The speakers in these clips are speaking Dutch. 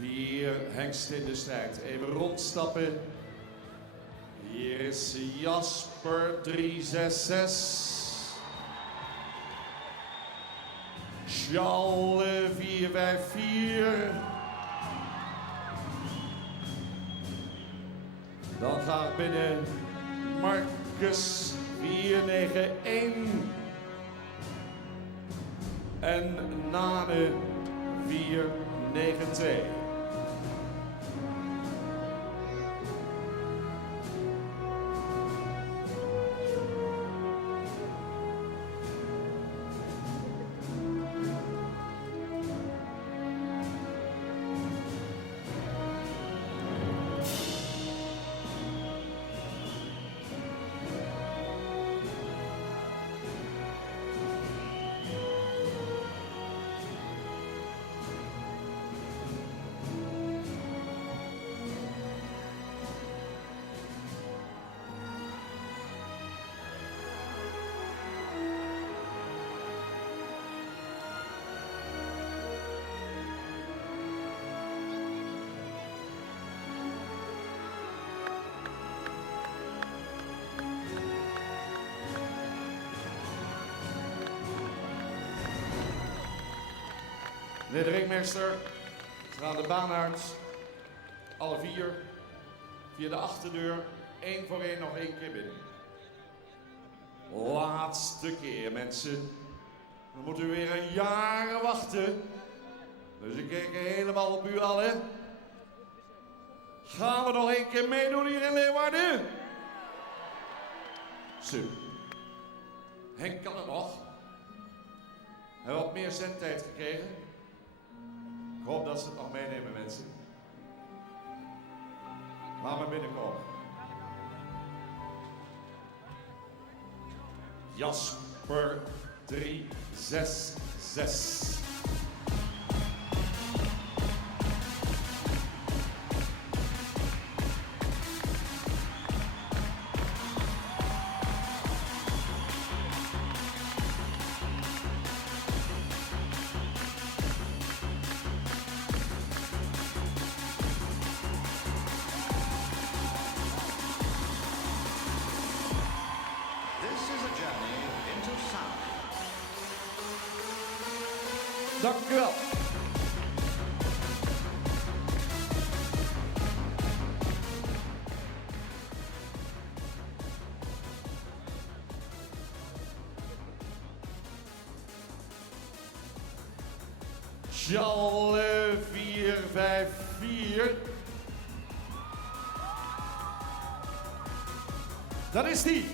4 hengsten in de strijd. Even rondstappen. Hier is Jasper 366. Charles 454. Dan gaat binnen Marcus 491. En Nane 492. Meneer de ringmeester, ze gaan de baan uit. Alle 4. Via de achterdeur. 1 voor 1 nog 1 keer binnen. Laatste keer, mensen. Dan moet u weer een jaren wachten. Dus ik kijk helemaal op u allen. Gaan we nog 1 keer meedoen hier in Leeuwarden? Super. Henk kan het nog. Hij heeft wat meer zendtijd gekregen. Ik hoop dat ze het nog meenemen, mensen. Laat maar binnenkomen. Jasper 366. Dank u wel. Charles 454. Dat is die.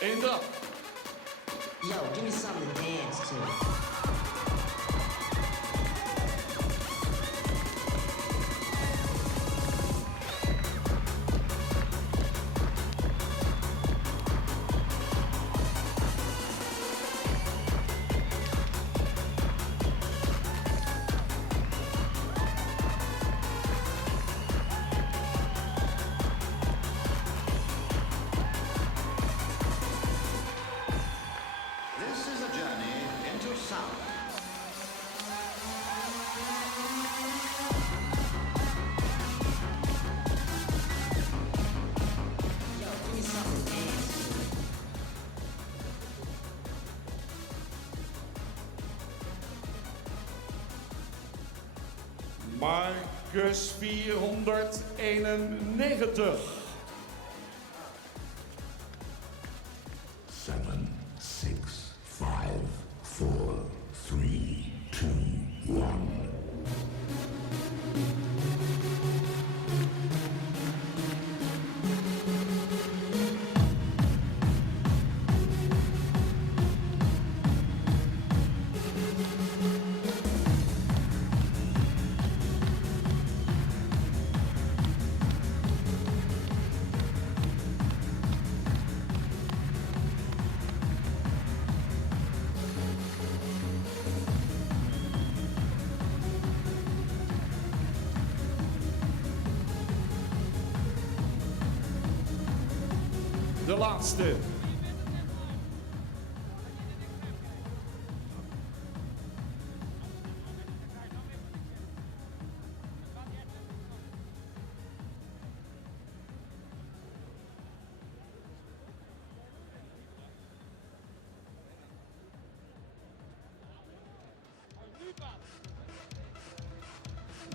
Eén draf. Yo, give me something to dance to. Marcus 491. 7, 6, 5, 4, 3, 2, 1. de laatste.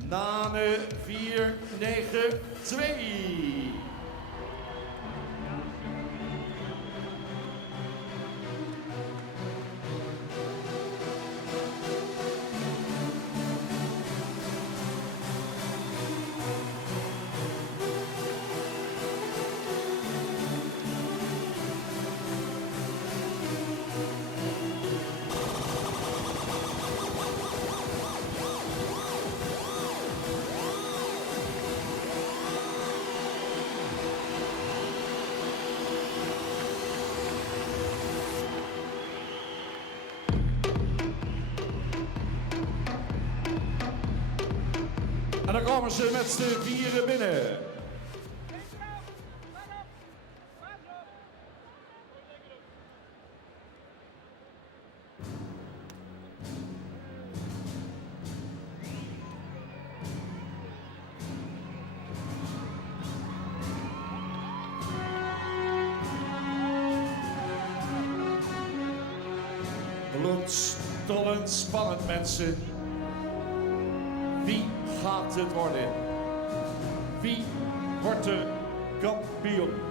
Nane 492. En dan komen ze met z'n vieren binnen. Bloedstollend spannend, mensen. Wie gaat het worden? Wie wordt er kampioen?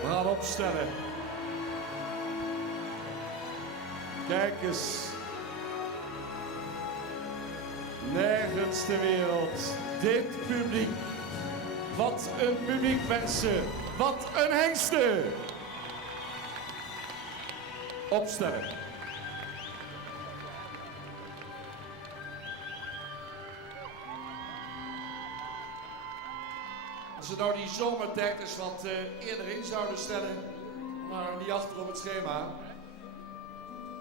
We gaan opstellen. Kijk eens. Nergens ter wereld. Dit publiek. Wat een publiek, mensen. Wat een hengsten. Opstellen. Als we nou die zomertijd eens wat eerder in zouden stellen, maar niet achter op het schema.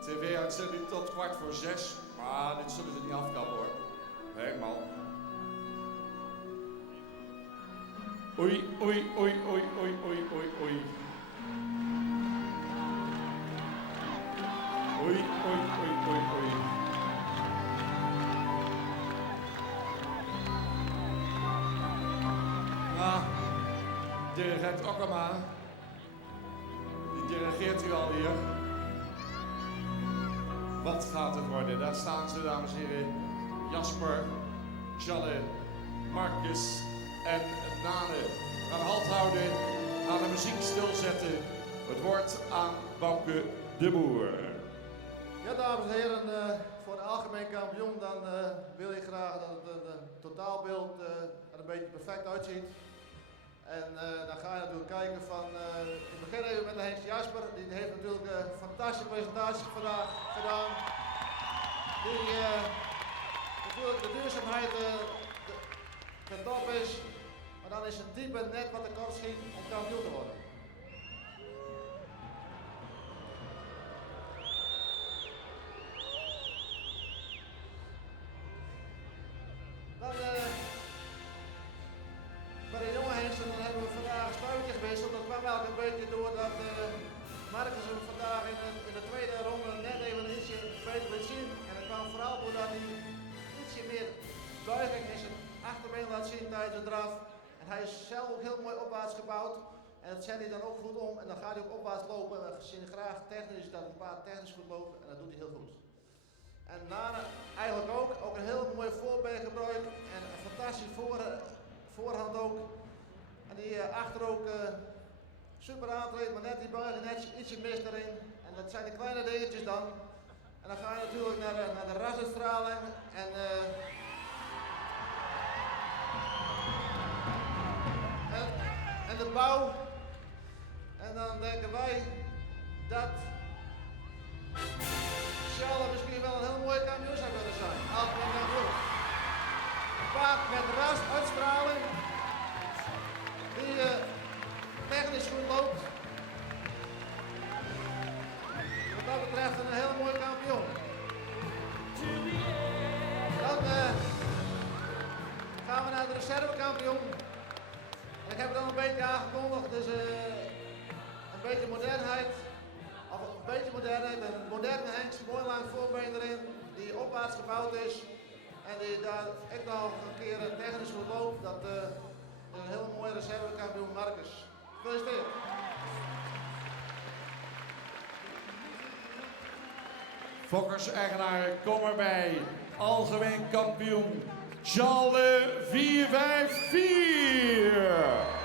TV-uitzending tot 5:15, maar dit zullen ze niet afkappen hoor. Helemaal. Oei, oei, oei, oei, oei, oei, oei, oei. Oei, oei, oei, oei, oei. Ah, dirigent Okkema, die dirigeert u alweer. Wat gaat het worden? Daar staan ze, dames en heren. Jasper, Challe, Marcus en Nane. Gaan halt houden, gaan de muziek stilzetten. Het woord aan Bouke de Boer. Ja, dames en heren, voor een algemeen kampioen dan wil je graag dat het totaalbeeld er een beetje perfect uitziet. En dan ga je natuurlijk kijken van, ik begin even met de Hengst Jasper, die heeft natuurlijk een fantastische presentatie vandaag gedaan. Die natuurlijk de duurzaamheid ten top is, maar dan is het diepe net wat tekort schiet om kampioen te worden. Dan bij de jonge hengsten dan hebben we vandaag een spuitje gewisseld. Dat kwam eigenlijk een beetje door dat Marcus hem vandaag in de tweede ronde net even ietsje beter liet zien. En dat kwam vooral doordat hij ietsje meer buiging in zijn achterbeen laat zien tijdens de draf. En hij is zelf ook heel mooi opwaarts gebouwd. En dat zet hij dan ook goed om. En dan gaat hij ook opwaarts lopen. En we zien graag technisch dat een paard technisch goed loopt. En dat doet hij heel goed. En Nane eigenlijk ook een heel mooi voorbeengebruik en een fantastische voorhand ook. En die achter ook super aantreedt, maar net die buigen net ietsje mist erin. En dat zijn de kleine dingetjes dan. En dan ga je natuurlijk naar de rassenstraling en de bouw. En dan denken wij dat Charles misschien wel een heel mooie kampioen zou kunnen zijn. Algemeen kampioen. Een paard met ras, uitstraling, die technisch goed loopt. Wat dat betreft een heel mooi kampioen. Dan gaan we naar de reservekampioen. En ik heb het al een beetje aangekondigd, dus een beetje modernheid. Of een beetje modernheid, een moderne hengst, mooi lang voorbeen erin, die opwaarts gebouwd is. En die daar echt nog een keer technisch goed loopt. Dat een heel mooie reservekampioen Marcus. Gefeliciteerd. Fokkers-eigenaar, kom erbij. Algemeen kampioen Charles 454.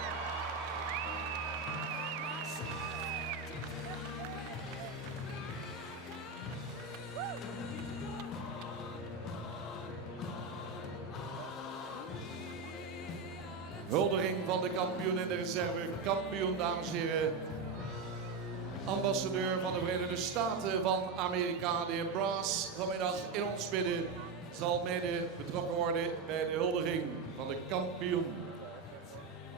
Huldiging van de kampioen in de reserve. Kampioen, dames en heren. Ambassadeur van de Verenigde Staten van Amerika, de heer Brass, vanmiddag in ons midden, zal mede betrokken worden bij de huldiging van de kampioen.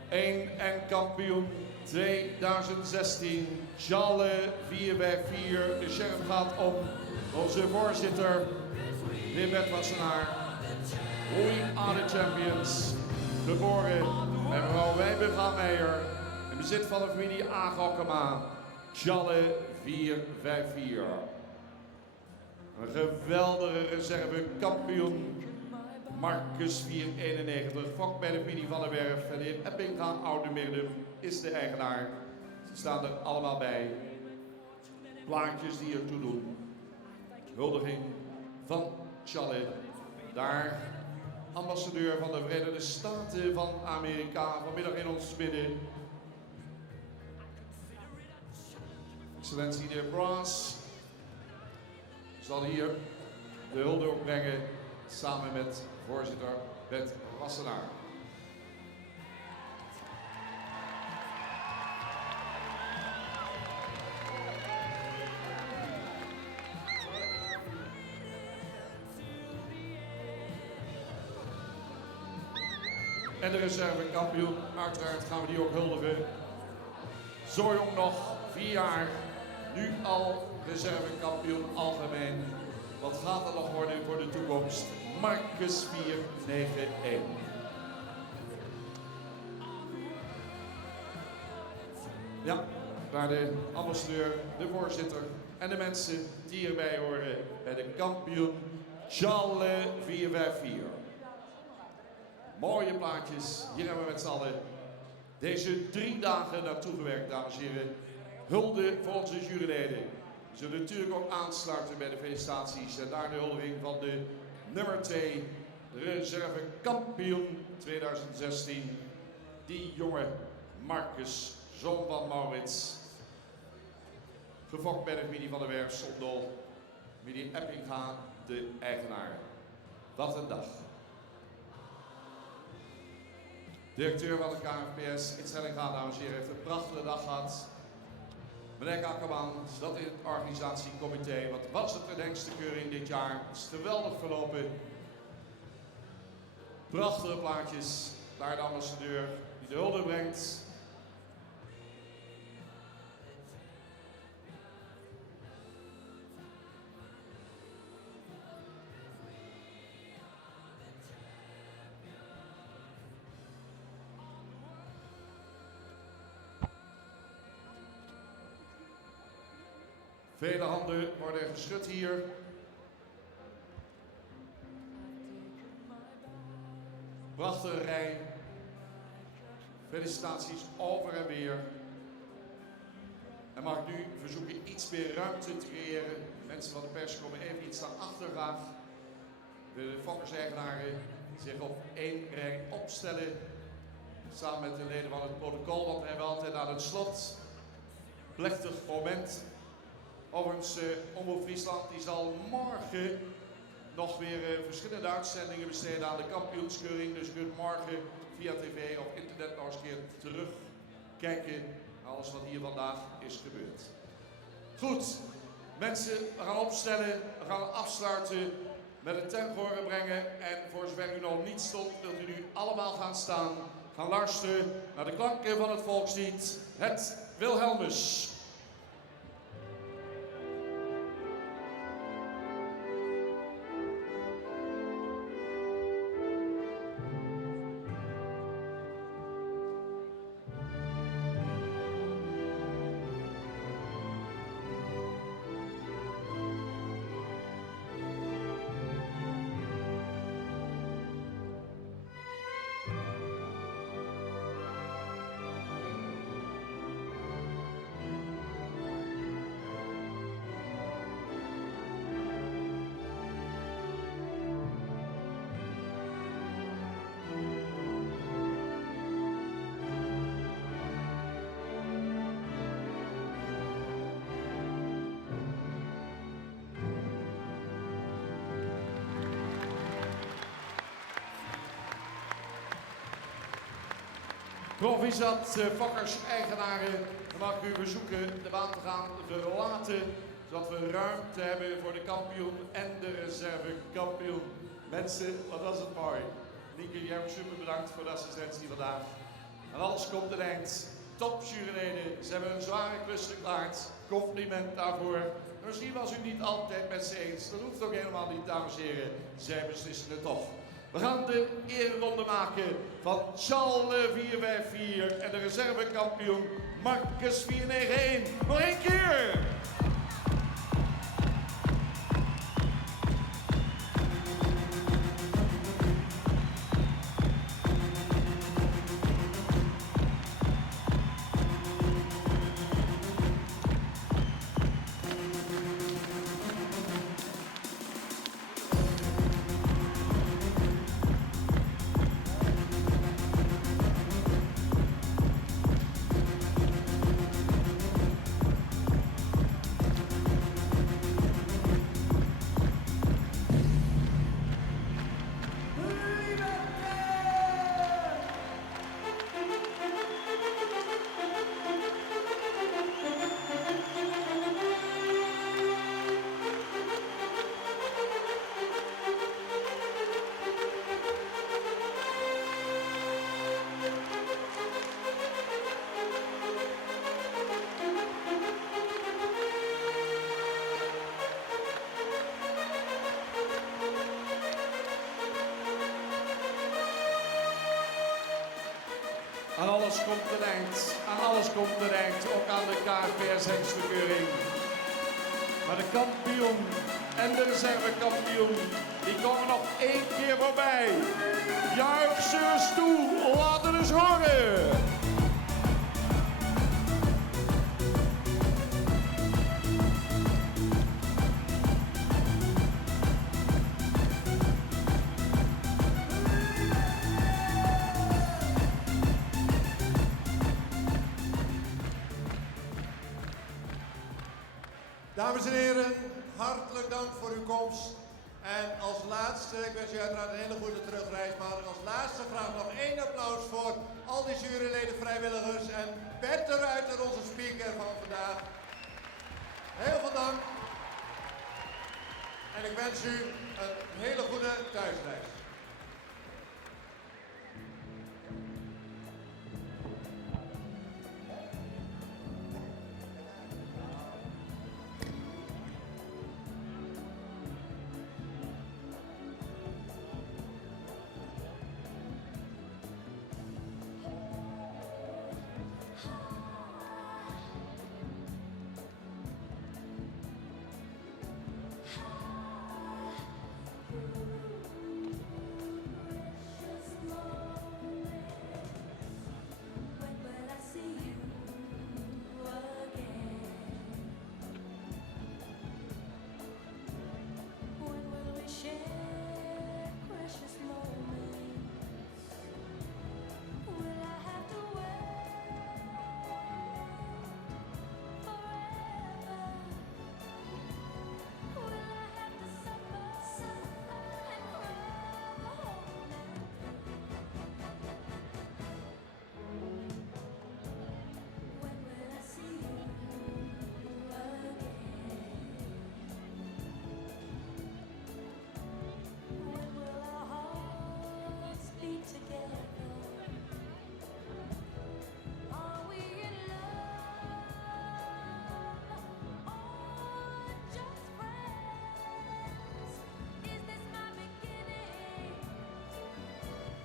1 en kampioen 2016, Charles 454. De sheriff gaat om onze voorzitter, de heer Bert Wassenaar. We are the champions. Geboren bij mevrouw Wijnberg-Meijer, in bezit van de familie Agokkema, Charles 454. Een geweldige reservekampioen, Marcus 491. Fok bij de familie van der Werf en de heer Eppinga Oudemeerdum is de eigenaar. Ze staan er allemaal bij. Plaatjes die ertoe doen. Huldiging van Charles. Daar ambassadeur van de Verenigde Staten van Amerika, vanmiddag in ons midden. Excellentie de heer Brass zal hier de hulde opbrengen samen met voorzitter Bert Wassenaar. En de reservekampioen, uiteraard gaan we die ook huldigen. Zo jong nog, 4 jaar, nu al reservekampioen algemeen. Wat gaat er nog worden voor de toekomst? Marcus 491. Ja, daar de ambassadeur, de voorzitter en de mensen die hierbij horen bij de kampioen Charles 454. Mooie plaatjes, hier hebben we met z'n allen deze 3 dagen naartoe gewerkt, dames en heren. Hulde voor onze juryleden. We zullen natuurlijk ook aansluiten bij de felicitaties en daar de huldiging van de nummer 2, de reservekampioen 2016. Die jonge Marcus, zoon van Maurits. Gefokt bij de familie van der Werf, Sondel. Familie Eppinga, de eigenaar. Wat een dag. Directeur van de KNVPS in Stellinga, dames en heren, heeft een prachtige dag gehad. Meneer Akkerman zat in het organisatiecomité. Wat was het een hengstenkeuring dit jaar? Het is geweldig verlopen. Prachtige plaatjes naar de ambassadeur die de hulde brengt. Vele handen worden geschud hier. Prachtige rij. Felicitaties over en weer. En mag ik nu verzoeken iets meer ruimte te creëren. Mensen van de pers komen even iets naar achter graag. De Fokkers-eigenaren zich op 1 rij opstellen. Samen met de leden van het protocol. Want we hebben altijd aan het slot plechtig moment Overigens, Omroep Friesland die zal morgen nog weer verschillende uitzendingen besteden aan de kampioenskeuring. Dus je kunt morgen via tv of internet nog eens een keer terugkijken naar alles wat hier vandaag is gebeurd. Goed, mensen, we gaan opstellen, we gaan afsluiten met een ten gehore brengen. En voor zover u nog niet stond, wilt u nu allemaal gaan staan, gaan luisteren naar de klanken van het volkslied, het Wilhelmus. Proficiat Fokkers eigenaren, mag ik u verzoeken de baan te gaan verlaten, zodat we ruimte hebben voor de kampioen en de reservekampioen. Mensen, wat was het mooi. Nieke, jij ook super bedankt voor de assistentie vandaag. En alles komt ten eind. Top juryleden, ze hebben een zware klus geklaard. Compliment daarvoor. Misschien was u niet altijd met ze eens. Dat hoeft ook helemaal niet, dames en heren. Zij beslissen het toch. We gaan de ereronde maken van Charles 454 en de reservekampioen Marcus 491. Nog één keer! Aan alles komt een eind, aan alles komt een eind, ook aan de KFPS-hengstenkeuring. Maar de kampioen en de reservekampioen, die komen nog één keer voorbij. Juich ze eens toe, laat het eens horen. Dames en heren, hartelijk dank voor uw komst. En als laatste, ik wens u uiteraard een hele goede terugreis, maar als laatste graag nog één applaus voor al die juryleden, vrijwilligers en Bert de Ruiter, onze speaker van vandaag. Heel veel dank. En ik wens u een hele goede thuisreis.